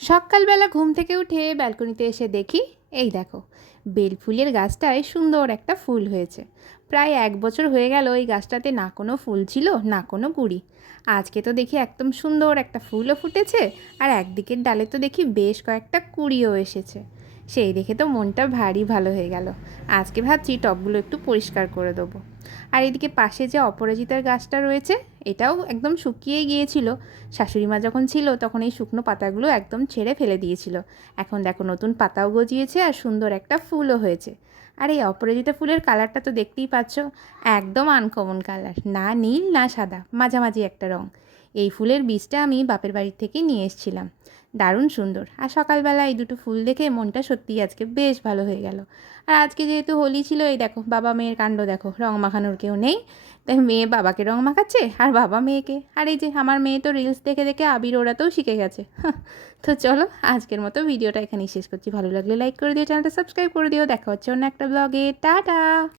সকালবেলা ঘুম থেকে উঠে ব্যালকনিতে এসে দেখি এই দেখো বেল ফুলের গাছটায় সুন্দর একটা ফুল হয়েছে। প্রায় 1 বছর হয়ে গেল এই গাছটাতে না কোনো ফুল ছিল না কোনো কুড়ি। আজকে তো দেখি একদম সুন্দর একটা ফুলও ফুটেছে, আর একদিকের ডালে তো দেখি বেশ কয়েকটা কুড়িও এসেছে। সেই দেখে তো মনটা ভারী ভালো হয়ে গেল। আজকে ভাবছি টবগুলো একটু পরিষ্কার করে দেবো। আর এদিকে পাশে যে অপরাজিতার গাছটা রয়েছে, এটাও একদম শুকিয়ে গিয়েছিল। শাশুড়ি মা যখন ছিল তখন এই শুকনো পাতাগুলো একদম ছেড়ে ফেলে দিয়েছিল। এখন দেখো নতুন পাতাও গজিয়েছে আর সুন্দর একটা ফুলও হয়েছে। আর এই অপরাজিতা ফুলের কালারটা তো দেখতেই পাচ্ছ, একদম আনকমন কালার, না নীল না সাদা, মাঝামাঝি একটা রং। এই ফুলের বীজটা আমি বাপের বাড়ির থেকে নিয়ে এসেছিলাম। দারুণ সুন্দর। আর সকালবেলা এই দুটো ফুল দেখে মনটা সত্যিই আজকে বেশ ভালো হয়ে গেল। আর আজকে যেহেতু হোলি ছিল, এই দেখো বাবা মেয়ের কাণ্ড দেখো, রং মাখানোর কেউ নেই, তাই মেয়ে বাবাকে রং মাখাচ্ছে আর বাবা মেয়েকে। আর এই যে আমার মেয়ে তো রিলস দেখে দেখে আবির ওড়াতেও শিখে গেছে। তো চলো আজকের মতো ভিডিওটা এখানেই শেষ করছি। ভালো লাগলে লাইক করে দিও, চ্যানেলটা সাবস্ক্রাইব করে দিও। দেখা হচ্ছে অন্য একটা ব্লগে। টাটা।